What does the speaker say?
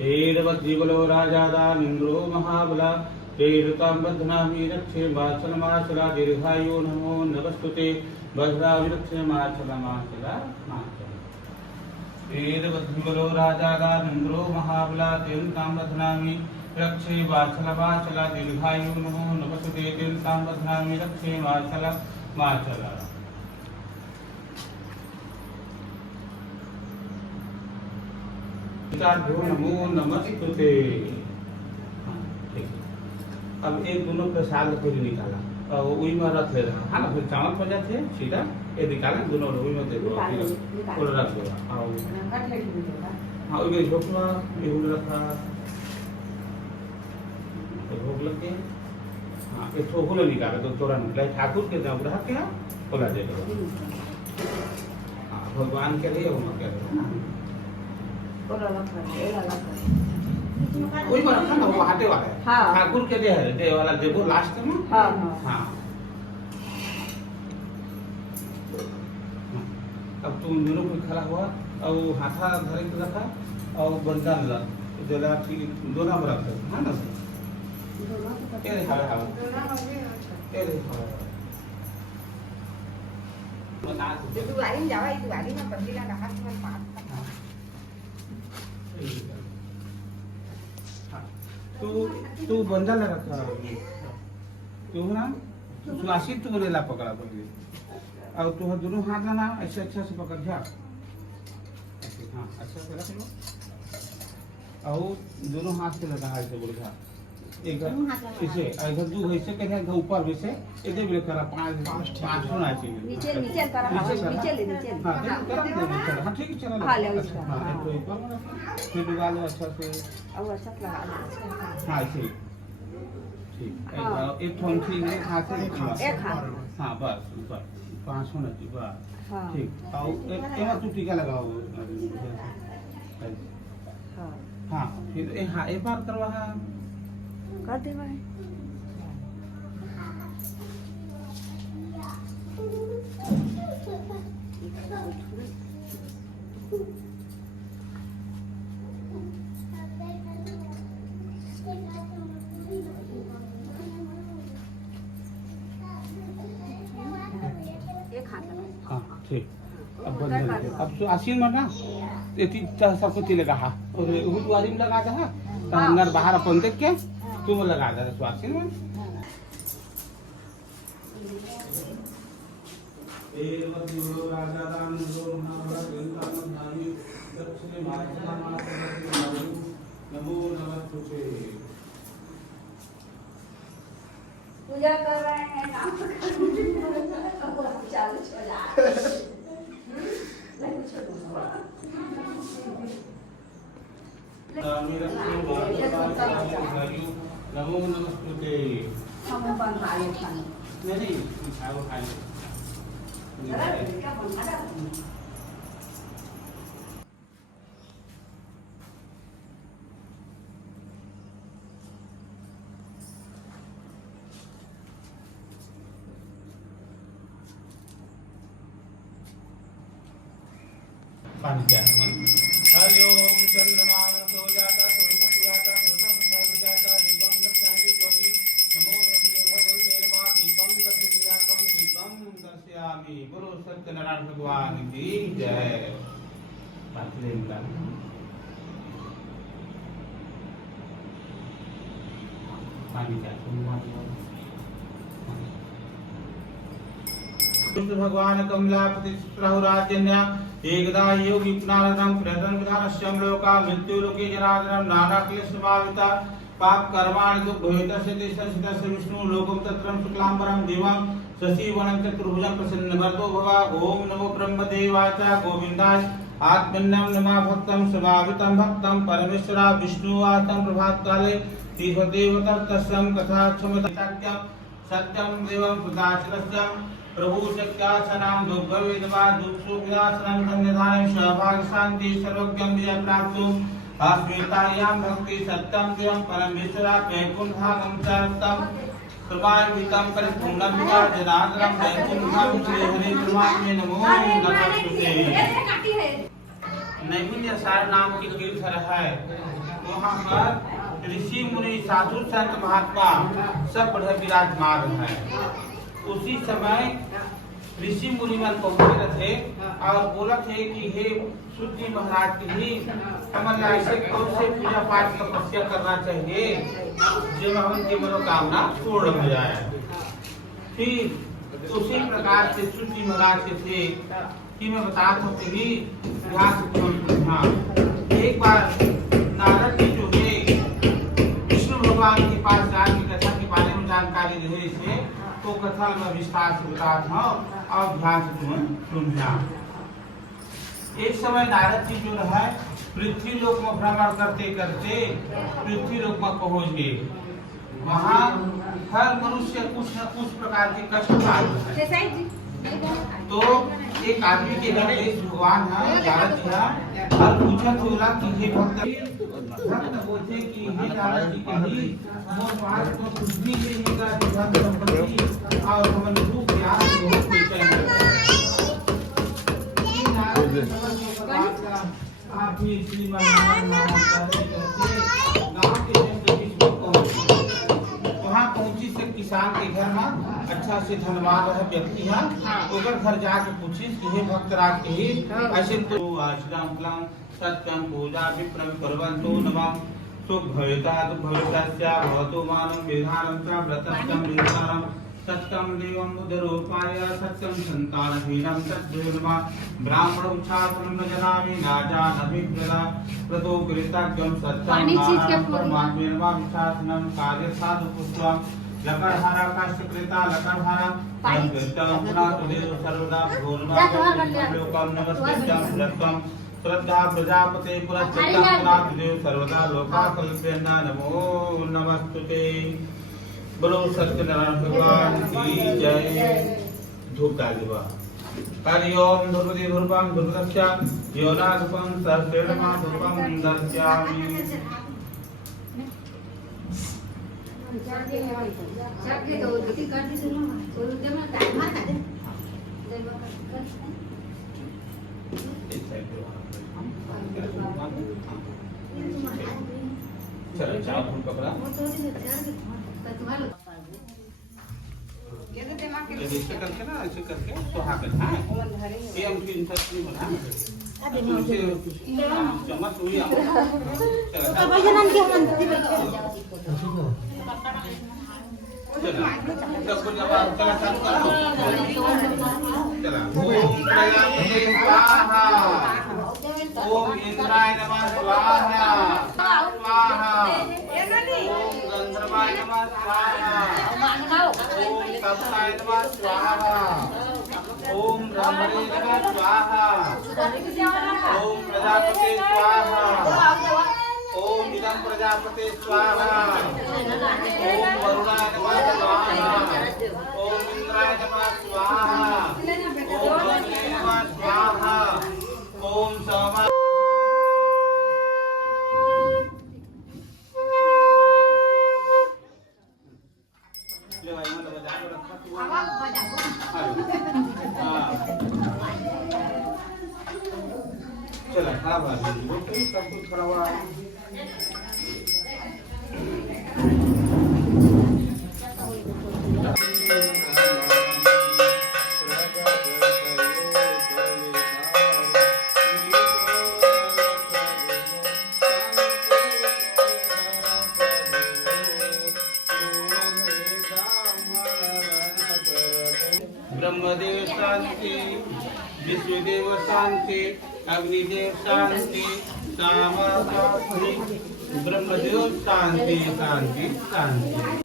एरवद्विबलो राजादामिन्द्रो महाबला तेरुतां बध्नामि रक्षे माचलमाचला दीर्घायु नमो नमस्तुते भद्राविरक्षे माचलमाचला एरवद्विबलो राजादामिन्द्रो महाबला तेरुतां बध्नामि रक्षे माचलमाचला दीर्घायु नमो नमस्तुते तेरुतां बध्नामि रक्षे माचलमाचला नमो नमस्तुते। अब एक दोनों प्रसाद फिर निकाला और वही में रख ले रहा है ना, फिर चावल बजा थे सीधा ये निकाला दोनों वही में दे दो और रख दो। हाँ वही में ढोकला ये हो रखा भोग लगे। हाँ ये ठोकुला निकाला तो तोरा निकला ठाकुर के जब रहा क्या बोला दे दो। हाँ भगवान के लिए वो क्या वही में रखा ना वो हाथे वाला है। हाँ। ठाकुर के लिए है दे वाला देखो लास्ट में। हाँ हाँ अब तुम दोनों को खड़ा हुआ और हाथा धरे के रखा और बंधन ला जला ठीक दोनों में रखा है ना क्या दिखा रहा है क्या दिखा रहा है बता दो तू गाड़ी में जावा तू गाड़ी में बंदी लगा हाथ में पास तू बंदा लगा था तू ना सुहासित तू बोले ला पकड़ा पकड़े और तू दोनों हाथ ना ऐसे अच्छा से पकड़ जा। हाँ अच्छा से रख लो और दोनों हाथ से लगा ऐसे बोल जा एक इसे इधर दो ऐसे कैसे ऊपर वैसे इधर भी करा पांच होना चाहिए नीचे नीचे करा नीचे ले नीचे हां हां ठीक है चलो हां ले उसका हां तो ऊपर फिर लगा लो अच्छा से और अच्छा लगा लो हां ऐसे ठीक एक फोन ठीक है हाथ से एक हाथ हां बस ऊपर पांच होना चाहिए बस हां ठीक और एक तू टीका लगाओ हां हां फिर हां एक बार करवा कर दे भाई हाँ ठीक अब अब तो आसीन में ना ये सबको ती लगा हा और हुलवारी में लगा दे अंदर बाहर अपन देख के तुम लगा दे स्वास्थ्य में नमो नमस्तुते पूजा कर रहे हैं नमो नमस्तुते हम बन खाए नहीं खाओ खाए पानी चाहिए हरि ओम चंद्रमा तो जाता सुरता सुजाता सुरता मुखाय जाता दीपम दर्शयामि ज्योति नमो नमस्ते भगवते नमः दीपम दर्शयामि गुरु सत्यनारायण भगवान की जय। पानी चाहिए भगवान कमलापति प्रहुराजन्या एकदा योगी पुनराधम प्रयत्न विधानस्यं लोका मृत्यु लोके जनार्दनम नाना क्लेश भाविता पाप कर्माणि दुःखभयितस्य संसितस्य विष्णु लोकं तत्रं शुक्लांबरं देवं शशिवर्णं चतुर्भुजं प्रसन्नवरदो भव। ओम नमो ब्रह्मदेवाय च गोविन्दाय आत्मन्नं नमः भक्तं स्वभावितं भक्तं परमेश्वरा विष्णुवातं प्रभातकाले तीर्थदेवतर्तस्यं कथा क्षमता सत्यं देवं सुदाचरस्यं प्रभु शक्त्यासनां दुर्गवेदवा दुःखसुखदासनं धन्यधानं सहभाग शांति सर्वज्ञं विजय प्राप्तु अस्मितायां भक्ति सत्यं देवं परमेश्वरा वैकुंठभागं चारतं कृपायुक्तं परिपूर्णं विचार जनार्दनं वैकुंठभागं श्री हरि परमात्मे नमो नमस्ते। नैमिषारण्य नाम की तीर्थ है। वहाँ पर ऋषि मुनि साधु संत महात्मा सब बड़े विराजमान है। उसी समय ऋषि मुनि मन पहुंचे थे और बोला थे कि हे शुद्धि महाराज की ही हमें ऐसे कौन से पूजा पाठ तपस्या करना चाहिए जो उनकी मनोकामना पूर्ण हो जाए। फिर उसी प्रकार से शुद्धि महाराज के थे कि मैं बताता हूँ कि ध्यान से सुनना। एक बार नारद जी जो है विष्णु भगवान के पास जाकर कथा के बारे में जानकारी ले थे, तो कथा में विस्तार से बताता हूँ और ध्यान से सुनना। एक समय नारद जी जो है पृथ्वी लोक में भ्रमण करते करते पृथ्वी लोक में पहुंच गए। वहाँ हर मनुष्य कुछ न कुछ प्रकार के कष्ट पाते हैं। तो एक आदमी के घर एक भगवान है नारद जी है और पूछा बोला कि हे भक्त बोलते कि हे नारद जी कहीं मोर पास तो कुछ भी नहीं है धन संपत्ति और हम दुख याद बहुत बेचैन है। आप ही श्रीमान गांव के वहाँ पहुंची से किसान के घर में अच्छा से धनवान रह व्यक्ति है। ओकर घर जाके पूछी कि हे भक्तराज के ही ऐसे तो आश्रम क्लम सत्यम पूजा विप्रम करवंतो नमः सुख भविता तो भवितस्य भवतो मानं विधानं च व्रतस्य विधानं सत्यम देवं बुद्धरूपाय सत्यम संतानहीनं तद्देवमा ब्राह्मणं छात्रं न जनामि नाजानभिप्रदा प्रतो कृतज्ञं सत्यं परमात्मेन वा विशासनं कार्यसाधु पुष्पं लकड़हारा काष्ठकृता लकड़हारा कृतं पुनातुदेव सर्वदा भूर्वालोकं नमस्कृत्यं रत्तं श्रद्धा प्रजापते पुरस्कृतं पुनातुदेव सर्वदा लोकाकल्पेन नमो नमस्तुते। बोलो सत्यनारायण भगवान की जय। धूप डाल दो। हरि ओम धूपति धूपम धूपस्य योनाधूपम सर्वेणमा धूपम दर्शयामि। चलो चार फूल पकड़ा ऐसे करके ना ऐसे करके सुहा कर हाँ ये हम तीन तक नहीं बना चम्मच हुई चलो भजन के हम चला सब कुछ जवाब चला चालू करो। ओम इंद्राय नमः स्वाहा स्वाहा। ओम गंधर्वाय नमः स्वाहा। ओम तपसाय नमः स्वाहा। ओम ब्रह्मणे नमः स्वाहा। ओम प्रजापते स्वाहा। ओम इदं प्रजापते स्वाहा। ओम वरुणाय नमः स्वाहा। ओम इंद्राय नमः स्वाहा। ओम अग्नये नमः स्वाहा। ओम सोमा चला खराब आ गई वो तो सब कुछ खराब हुआ। ब्रह्मदेव शांति विष्णुदेव शांति अग्निदेव शांति ब्रह्मदेव शांति शांति शांति।